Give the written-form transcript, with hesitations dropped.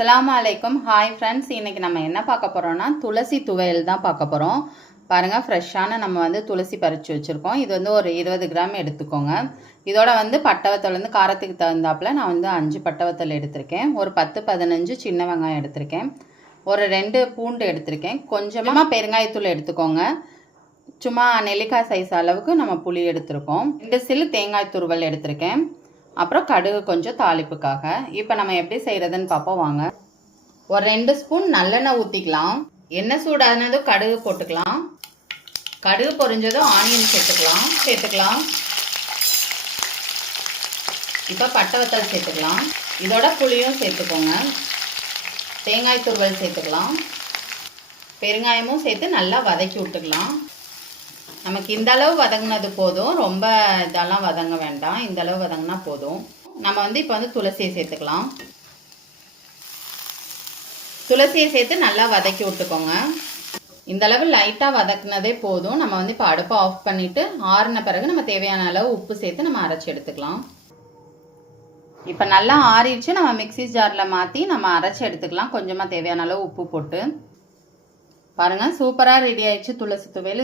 அஸ்ஸலாமு அலைக்கும். Hi friends, இன்றைக்கி நம்ம என்ன பார்க்க போகிறோம்னா துளசி துவையல் தான் பார்க்க போகிறோம். பாருங்கள், ஃப்ரெஷ்ஷான நம்ம வந்து துளசி பறித்து வச்சுருக்கோம். இது வந்து ஒரு 20 கிராம் எடுத்துக்கோங்க. இதோட வந்து பட்டவத்தல் வந்து காரத்துக்கு தகுந்தாப்பில் நான் வந்து 5 பட்டவத்தல் எடுத்திருக்கேன். ஒரு 10-15 சின்ன வெங்காயம் எடுத்திருக்கேன். ஒரு 2 பூண்டு எடுத்திருக்கேன். கொஞ்சமாக பெருங்காயத்தூள் எடுத்துக்கோங்க. சும்மா நெல்லிக்காய் சைஸ் அளவுக்கு நம்ம புளி எடுத்திருக்கோம். 2 சில்லு தேங்காய் துருவல் எடுத்திருக்கேன். அப்புறம் கடுகு கொஞ்சம் தாளிப்புக்காக. இப்போ நம்ம எப்படி செய்கிறதுன்னு பார்ப்போம் வாங்க. ஒரு 2 ஸ்பூன் நல்லெண்ணெய் ஊற்றிக்கலாம். எண்ணெய் சூடானதும் கடுகு போட்டுக்கலாம். கடுகு பொரிஞ்சதும் ஆனியன் சேர்த்துக்கலாம். இப்போ பட்டை வத்தல் சேர்த்துக்கலாம். இதோட புளியும் சேர்த்துக்கோங்க. தேங்காய் துருவல் சேர்த்துக்கலாம். பெருங்காயமும் சேர்த்து நல்லா வதக்கி விட்டுக்கலாம். நமக்கு இந்த அளவு வதங்கினது போதும், ரொம்ப இதெல்லாம் வதங்க வேண்டாம். இந்த அளவு வதங்கினா போதும். நம்ம வந்து இப்போ வந்து துளசியை சேர்த்துக்கலாம். துளசியை சேர்த்து நல்லா வதக்கி விட்டுக்கோங்க. இந்த அளவு லைட்டாக வதக்குனதே போதும். நம்ம வந்து இப்போ அடுப்பை ஆஃப் பண்ணிவிட்டு ஆறின பிறகு நம்ம தேவையான அளவு உப்பு சேர்த்து நம்ம அரைச்சி எடுத்துக்கலாம். இப்போ நல்லா ஆறிடுச்சு. நம்ம மிக்சி ஜாரில் மாற்றி நம்ம அரைச்சி எடுத்துக்கலாம். கொஞ்சமாக தேவையான அளவு உப்பு போட்டு. பாருங்கள், சூப்பராக ரெடி ஆயிடுச்சு துளசி துவையல்.